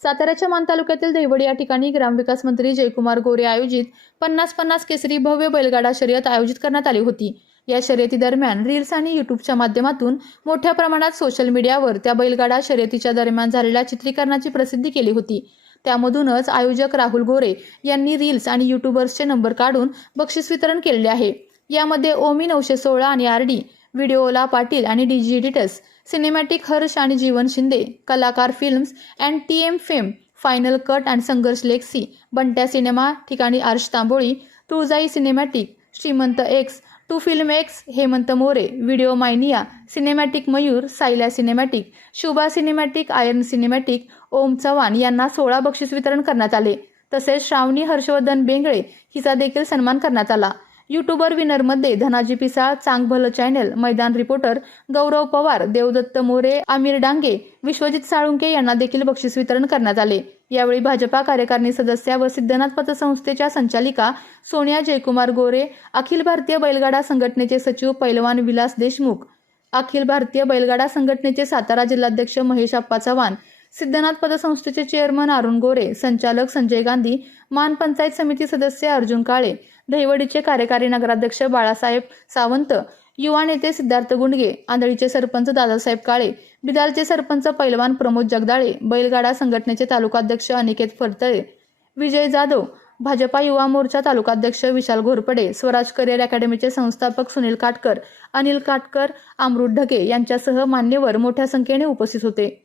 साताऱ्याच्या मान तालुक्यातील दहिवडी या ठिकाणी ग्रामविकास मंत्री जयकुमार गोरे आयोजित 50-50 केसरी भव्य बैलगाडा शर्यत आयोजित करण्यात आली होती। या शर्यती दरम्यान रील्स आणि यूट्यूबच्या माध्यमातून मोठ्या प्रमाणात सोशल मीडियावर त्या बैलगाडा शर्यतीच्या दरम्यान झालेल्या चित्रीकरणाची प्रसिद्धी केली होती। त्यामधूनच आयोजक राहुल गोरे यांनी रील्स आणि यूट्यूबर्सचे नंबर काढून बक्षीस वितरण केले आहे। यामध्ये ओमी 916 आणि आरडी, व्हिडिओला पाटील आणि डीजी एडिटर्स, सिनेमॅटिक हर्ष आणि Jeevan Shinde, Kalakar films and TM fame, final cut and Sangharsh Lexi, Bantya cinema ठिकाणी Arsh Tamboli, Tuljai cinematic, Shrimant X, two film X, Hemant More, video mania, cinematic Mayur, Sayalya cinematic, Shubha cinematic, iron cinematic, Om Chavan यांना 16 बक्षीस वितरण करण्यात आले। तसेच श्रावणी हर्षवर्धन बेंगळे हिचा देखील सन्मान करण्यात आला। यूट्यूबर विनरमध्ये धनाजी पिसाळ, चांगभलं चॅनल, मैदान रिपोर्टर, गौरव पवार, देवदत्त मोरे, आमिर डांगे, विश्वजित साळुंके यांना देखील बक्षीस वितरण करण्यात आले। यावेळी भाजपा कार्यकारिणी सदस्या व सिद्धनाथ पतसंस्थेच्या संचालिका सोनिया जयकुमार गोरे, अखिल भारतीय बैलगाडा संघटनेचे सचिव पैलवान विलास देशमुख, अखिल भारतीय बैलगाडा संघटनेचे सातारा जिल्हाध्यक्ष महेश आप्पा चव्हाण, सिद्धनाथ पतसंस्थेचे चेअरमन अरुण गोरे, संचालक संजय गांधी, मान पंचायत समिती सदस्य अर्जुन काळे, दहिवडीचे कार्यकारी नगराध्यक्ष बाळासाहेब सावंत, युवा नेते सिद्धार्थ गुंडगे, आंधळीचे सरपंच दादासाहेब काळे, बिदालचे सरपंच पैलवान प्रमोद जगदाळे, बैलगाडा संघटनेचे तालुकाध्यक्ष अनिकेत फडतळे, विजय जाधव, भाजपा युवा मोर्चा तालुकाध्यक्ष विशाल घोरपडे, स्वराज करिअर अकॅडमीचे संस्थापक सुनील काटकर, अनिल काटकर, अमृत ढगे यांच्यासह मान्यवर मोठ्या संख्येने उपस्थित होते।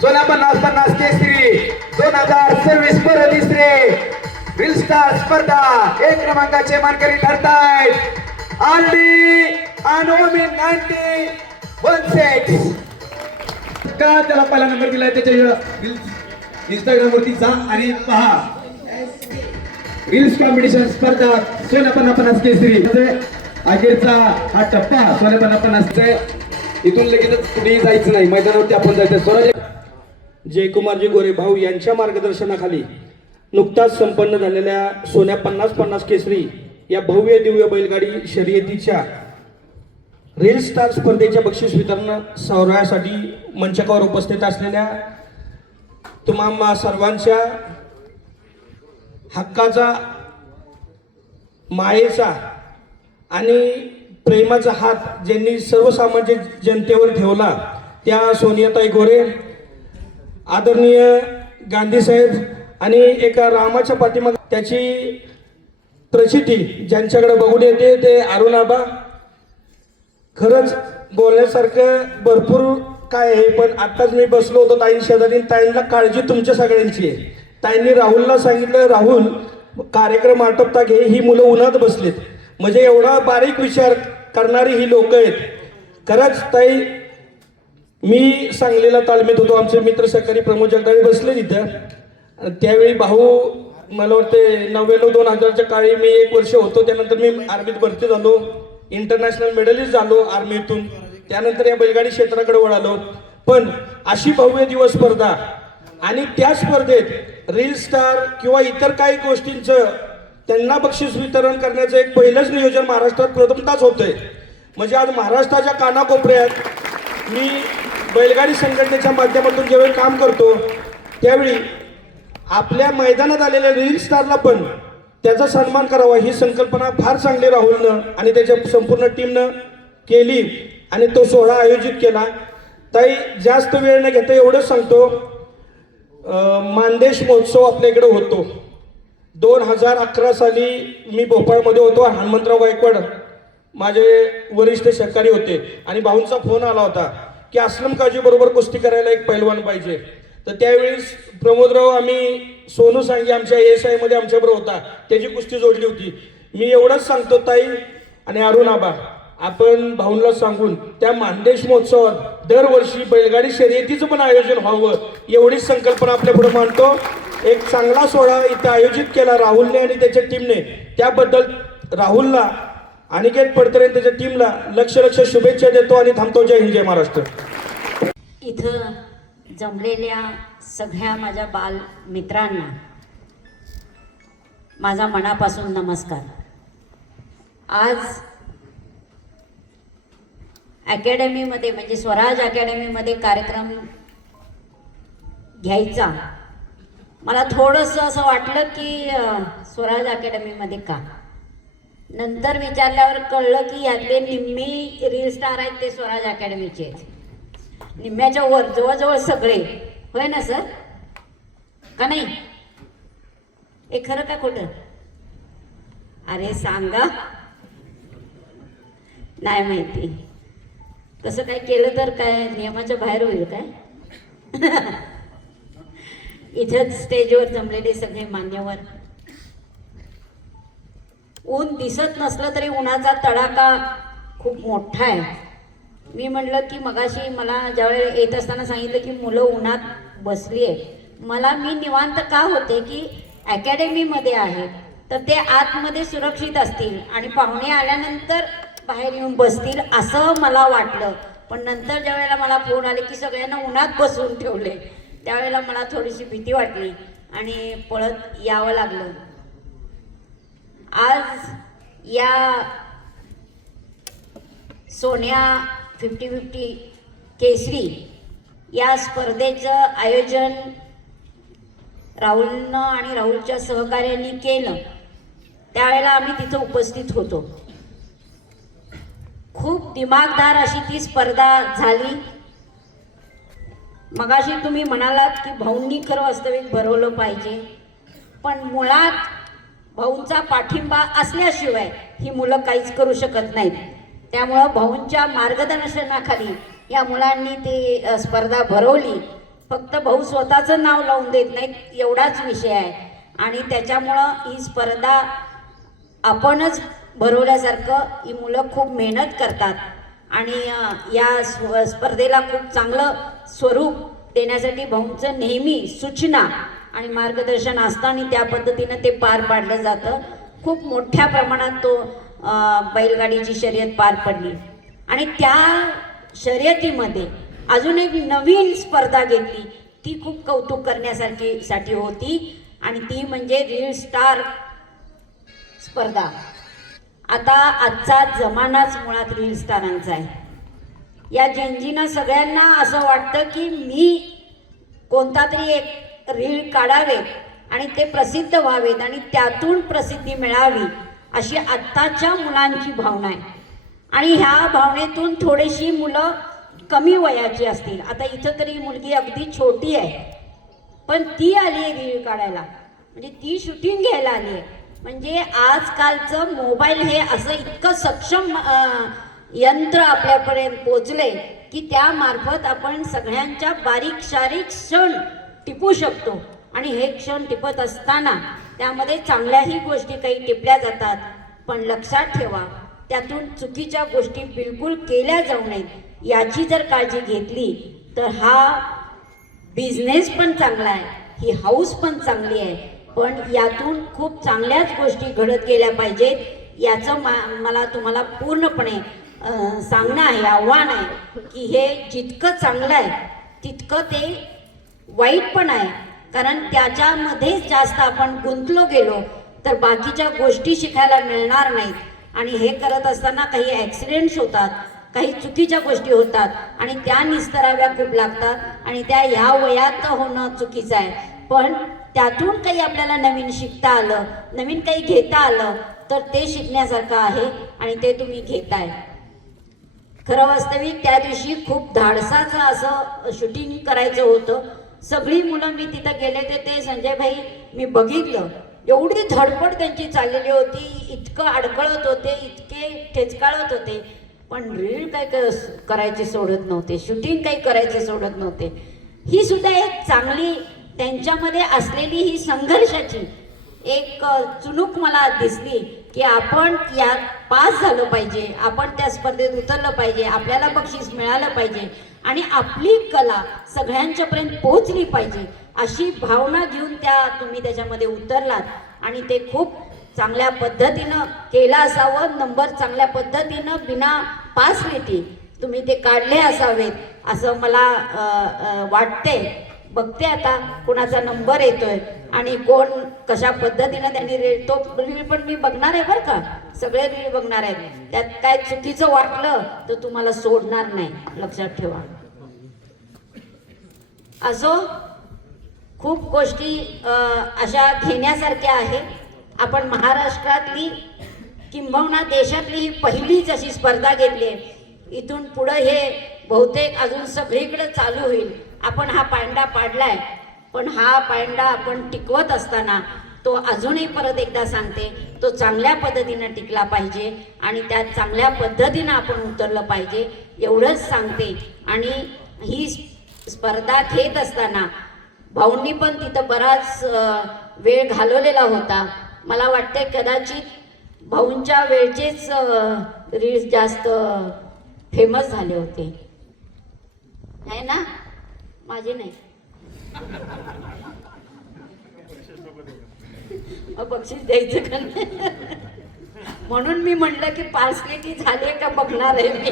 सोन्या 50-50 केसरी 2026 पर तिसरे रील स्टार स्पर्धा 1 क्रमांकाचे मानकरी ठरतायत आरडी आणि 9016 का त्याला पहिला नंबर दिलाय त्याच्या इंस्टाग्राम वरती जा आणि पहा रील्स कॉम्पिटिशन स्पर्धा सोन्या 50-50 केसरी अखेरचा हा टप्पा सोन्या 50-50 इथून लगेच कुठेही जायचं नाही, मैदानावरती आपण जायचं। स्वराज जयकुमारजी गोरे भाऊ यांच्या मार्गदर्शनाखाली नुकताच संपन्न झालेल्या सोन्या 50-50 केसरी या भव्य दिव्य बैलगाडी शर्यतीच्या रील स्टार स्पर्धेच्या बक्षीस वितरण सोहळ्यासाठी मंचकावर उपस्थित असलेल्या तुम्हा सर्वांच्या हक्काचा, मायेचा आणि प्रेमाचा हात ज्यांनी सर्वसामान्य जनतेवर ठेवला त्या सोनियाताई गोरे, आदरणीय गांधी साहेब आणि एका रामाच्या पाठीमागे त्याची प्रचिती ज्यांच्याकडे बघून येते ते अरुण आबा। खरंच बोलण्यासारखं भरपूर काय आहे, पण आत्ताच मी बसलो होतो ताईं शेजारी, ताईंना काळजी तुमच्या सगळ्यांची आहे। ताईंनी राहुलला सांगितलं, राहुल कार्यक्रम आटपता घे, ही मुलं उन्हात बसलीत. म्हणजे एवढा बारीक विचार करणारी ही लोक आहेत. खरंच ताई, मी सांगलीला तालमीत होतो, आमचे मित्र सहकारी प्रमोद जगदाळे बसले तिथं. त्यावेळी भाऊ मला वाटते 99-2000च्या काळी मी 1 वर्ष होतो. त्यानंतर मी आर्मीत भरती झालो, इंटरनॅशनल मेडलिस्ट झालो आर्मीतून. त्यानंतर या बैलगाडी क्षेत्राकडे वळालो. पण अशी भव्य दिवस स्पर्धा आणि त्या स्पर्धेत रील स्टार किंवा इतर काही गोष्टींचं त्यांना बक्षीस वितरण करण्याचं एक पहिलंच नियोजन महाराष्ट्रात प्रथमतःच होतंय. म्हणजे आज महाराष्ट्राच्या कानाकोपऱ्यात मी बैलगाडी संघटनेच्या माध्यमातून ज्यावेळी काम करतो त्यावेळी आपल्या मैदानात आलेल्या रील स्टारला पण त्याचा सन्मान करावा, ही संकल्पना फार चांगली राहुलनं आणि त्याच्या संपूर्ण टीमनं केली आणि तो सोहळा आयोजित केला. ताई, जास्त वेळ न घेता एवढंच सांगतो, मानदेश महोत्सव आपल्या इकडे होतो. 2011 साली मी भोपाळमध्ये होतो. हनुमंतराव गायकवाड माझे वरिष्ठ सहकारी होते आणि भाऊंचा फोन आला होता की असलम काजी बरोबर कुस्ती करायला एक पैलवान पाहिजे. तर त्यावेळेस प्रमोदराव, आम्ही सोनू सांगी आमच्या ASI मध्ये आमच्याबरोबर होता, त्याची कुस्ती जोडली होती. मी एवढंच सांगतो ताई आणि अरुण आबा, आपण भाऊंला सांगून त्या मानदेश महोत्सवात दरवर्षी बैलगाडी शर्यतीचं पण आयोजन व्हावं, एवढीच संकल्पना आपल्या पुढे मांडतो. एक चांगला सोहळा इथं आयोजित केला राहुलने आणि त्याच्या टीमने. त्याबद्दल राहुलला, अनिकेत पडतरे त्याच्या टीमला लक्ष शुभेच्छा देतो आणि थांबतो. जय हिंद, जय महाराष्ट्र. इथं जमलेल्या सगळ्या माझ्या बाल मित्रांना माझा मनापासून नमस्कार. आज अकॅडमीमध्ये म्हणजे स्वराज अकॅडमीमध्ये कार्यक्रम घ्यायचा, मला थोडंसं असं वाटलं की स्वराज अकॅडमीमध्ये का. नंतर विचारल्यावर कळलं की यातले निम्मी रील स्टार आहेत ते स्वराज अकॅडमीचे आहेत, निम्म्याच्या वर जवळजवळ सगळे. होय ना सर, का नाही? हे खरं का खोटं? अरे सांगा, नाही माहिती. तसं काय केलं तर काय नियमाच्या बाहेर होईल काय? इथंच स्टेजवर जमलेले सगळे मान्यवर, ऊन दिसत नसलं तरी उन्हाचा तडाखा खूप मोठा आहे. मी म्हटलं की मगाशी मला ज्यावेळेला येत असताना सांगितलं की मुलं उन्हात बसली आहे, मी निवांत का होते की अकॅडमीमध्ये आहेत तर ते आतमध्ये सुरक्षित असतील आणि पाहुणे आल्यानंतर बाहेर येऊन बसतील असं मला वाटलं. पण नंतर ज्यावेळेला मला फोन आले की सगळ्यांना उन्हात बसवून ठेवले, त्यावेळेला मला थोडीशी भीती वाटली आणि पळत यावं लागलं. आज या सोन्या 50-50 केसरी या स्पर्धेचं आयोजन राहुलनं आणि राहुलच्या सहकार्याने केलं. त्यावेळेला आम्ही तिथं उपस्थित होतो. खूप दिमागदार अशी ती स्पर्धा झाली. मगाशी तुम्ही म्हणालात की भाऊंनी खरं वास्तविक भरवलं पाहिजे, पण मुळात भाऊंचा पाठिंबा असल्याशिवाय ही मुलं काहीच करू शकत नाहीत. त्यामुळं भाऊंच्या मार्गदर्शनाखाली या मुलांनी ती स्पर्धा भरवली. फक्त भाऊ स्वतःचं नाव लावून देत नाहीत एवढाच विषय आहे आणि त्याच्यामुळं ही स्पर्धा आपणच भरवल्यासारखं ही मुलं खूप मेहनत करतात आणि या स्पर्धेला खूप चांगलं स्वरूप देण्यासाठी भाऊंचं नेहमी सूचना आणि मार्गदर्शन असताना त्या पद्धतीनं ते पार पाडलं जातं. खूप मोठ्या प्रमाणात तो बैलगाडीची शर्यत पार पडली आणि त्या शर्यतीमध्ये अजून एक नवीन स्पर्धा घेतली, ती खूप कौतुक करण्यासाठी होती आणि ती म्हणजे रील स्टार स्पर्धा. आता आजचा जमानाच मुळात रील स्टारांचा आहे. या जेंजीनं सगळ्यांना असं वाटतं की मी कोणता तरी एक रील काढावेत आणि ते प्रसिद्ध व्हावेत आणि त्यातून प्रसिद्धी मिळावी अशी आत्ताच्या मुलांची भावना आहे. आणि ह्या भावनेतून थोडीशी मुलं कमी वयाची असतील. आता इथं तरी मुलगी अगदी छोटी आहे पण ती आली आहे रील काढायला, म्हणजे ती शूटिंग घ्यायला आली आहे. म्हणजे आजकालचं मोबाईल हे असं इतकं सक्षम यंत्र आपल्यापर्यंत पोचले की त्यामार्फत आपण सगळ्यांच्या बारीक शारीक क्षण टिपू शकतो आणि हे क्षण टिपत असताना त्यामध्ये चांगल्याही गोष्टी काही टिपल्या जातात, पण लक्षात ठेवा त्यातून चुकीच्या गोष्टी बिलकुल केल्या जाऊ नयेत याची जर काळजी घेतली तर हा बिझनेस पण चांगला आहे, ही हाऊस पण चांगली आहे, पण यातून खूप चांगल्याच गोष्टी घडत गेल्या पाहिजेत याचं मला तुम्हाला पूर्णपणे सांगणं आहे, आव्हान आहे की हे जितकं चांगलं आहे तितकं ते वाईट पण आहे, कारण त्याच्यामध्येच जास्त आपण गुंतलो गेलो तर बाकीच्या गोष्टी शिकायला मिळणार नाहीत आणि हे करत असताना काही ॲक्सिडेंट्स होतात, काही चुकीच्या गोष्टी होतात आणि त्या निस्तराव्या खूप लागतात आणि त्या ह्या वयात होणं चुकीचं आहे, पण त्यातून काही आपल्याला नवीन शिकता आलं, नवीन काही घेता आलं तर ते शिकण्यासारखं आहे आणि ते तुम्ही घेताय. खरं वास्तविक त्या दिवशी खूप धाडसाचं असं शूटिंग करायचं होतं. सगळी मुलं मी तिथं गेले ते संजय भाई मी बघितलं, एवढी धडपड त्यांची चाललेली होती, इतकं अडकळत होते, इतके ठेचकाळत होते, पण रील काय करायचे सोडत नव्हते, शूटिंग काही करायचे सोडत नव्हते. ही सुद्धा एक चांगली त्यांच्यामध्ये असलेली ही संघर्षाची एक चुणूक मला दिसली की आपण यात पास झालं पाहिजे, आपण त्या स्पर्धेत उतरलं पाहिजे, आपल्याला बक्षीस मिळालं पाहिजे आणि आपली कला सगळ्यांच्यापर्यंत पोहोचली पाहिजे अशी भावना घेऊन तुम्ही त्याच्यामध्ये उतरलात आणि ते खूप चांगल्या पद्धतीनं केलं असावं. नंबर चांगल्या पद्धतीनं बिना पासलेटी तुम्ही ते काढले असावेत असं मला वाटते. बघते आता कोणाचा नंबर येतोय आणि कोण कशा पद्धतीनं त्यांनी तो रील पण मी बघणार आहे बरं का, सगळे रील बघणार आहेत. त्यात काय चुकीचं वाटलं तर तुम्हाला सोडणार नाही, लक्षात ठेवा. असो खूप गोष्टी अशा घेण्यासारख्या आहेत. आपण महाराष्ट्रातली किंबहुना देशातली ही पहिलीच अशी स्पर्धा घेतली आहे. इथून पुढं हे बहुतेक अजून सगळीकडे चालू होईल. आपण हा पायंडा पाडलाय, पण हा पायंडा आपण टिकवत असताना तो अजूनही परत एकदा सांगते तो चांगल्या पद्धतीनं टिकला पाहिजे आणि त्या चांगल्या पद्धतीनं आपण उतरलं पाहिजे एवढंच सांगते. आणि ही स्पर्धा घेत असताना भाऊंनी पण तिथं बराच वेळ घालवलेला होता. मला वाटते कदाचित भाऊंच्या वेळचेच रील्स जास्त फेमस झाले होते, आहे ना? माझे नाही. बक्षीस द्यायचं का नाही म्हणून मी म्हटलं की पार्सलेटी झाली का बघणार आहे मी.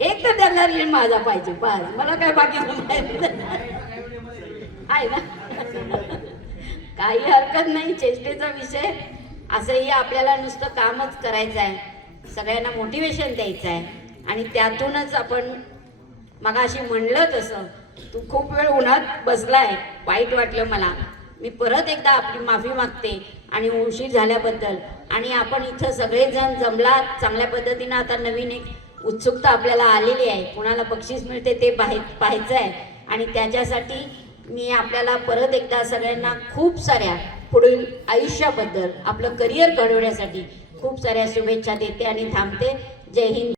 एक तर त्याला रील माझा पाहिजे बस, मला काय बाकी आहे ना. काही हरकत नाही, चेष्टेचा विषय. असंही आपल्याला नुसतं कामच करायचं आहे, सगळ्यांना मोटिवेशन द्यायचं आहे आणि त्यातूनच आपण मगाशी म्हणलं तसं तू खूप वेळ उन्हात बसलाय, वाईट वाटलं मला. मी परत एकदा आपली माफी मागते आणि उशीर झाल्याबद्दल. आणि आपण इथं सगळेजण जमलात चांगल्या पद्धतीनं. आता नवीन एक उत्सुकता आपल्याला आलेली आहे, कुणाला बक्षीस मिळते ते पाहायचं आहे आणि त्याच्यासाठी मी आपल्याला परत एकदा सगळ्यांना खूप साऱ्या पुढील आयुष्याबद्दल आपलं करिअर घडवण्यासाठी खूप साऱ्या शुभेच्छा देते आणि थांबते. जय हिंद.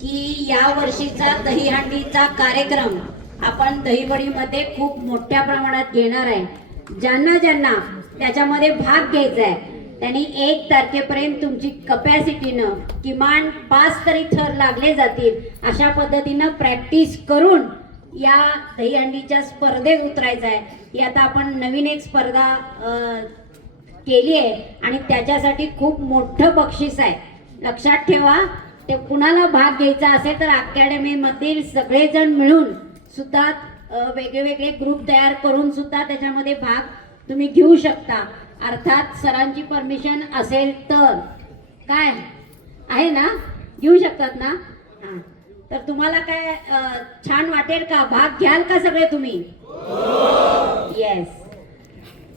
की या वर्षीचा दहीहंडीचा कार्यक्रम आपण दहीवडीमध्ये खूप मोठ्या प्रमाणात घेणार आहे. ज्यांना त्याच्यामध्ये भाग घ्यायचा आहे त्यांनी 1 तारखेपर्यंत तुमची कपॅसिटीनं किमान 5 तरी थर लागले जातील अशा पद्धतीनं प्रॅक्टिस करून या दहीहंडीच्या स्पर्धेत उतरायचं आहे. ही आता आपण नवीन एक स्पर्धा केली आहे आणि त्याच्यासाठी खूप मोठं बक्षीस आहे. लक्षात ठेवा, ते कुणाला भाग घ्यायचा असेल तर अकॅडमीमधील सगळेजण मिळून सुद्धा वेगळे ग्रुप तयार करून सुद्धा त्याच्यामध्ये भाग तुम्ही घेऊ शकता. अर्थात सरांची परमिशन असेल तर. काय आहे ना, घेऊ शकतात ना? हां, तर तुम्हाला काय छान वाटेल का? भाग घ्याल का सगळे तुम्ही? Yes,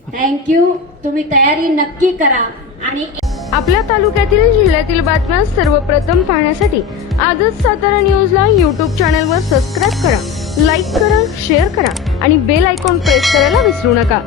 thank you. तुम्ही तयारी नक्की करा. आणि आपल्या तालुक्यातील जिल्ह्यातील बातम्या सर्वप्रथम पाहण्यासाठी आजच सातारा न्यूजला यूट्यूब चॅनलवर सबस्क्राईब करा, लाईक करा, शेअर करा आणि बेल आयकॉन प्रेस करायला विसरू नका.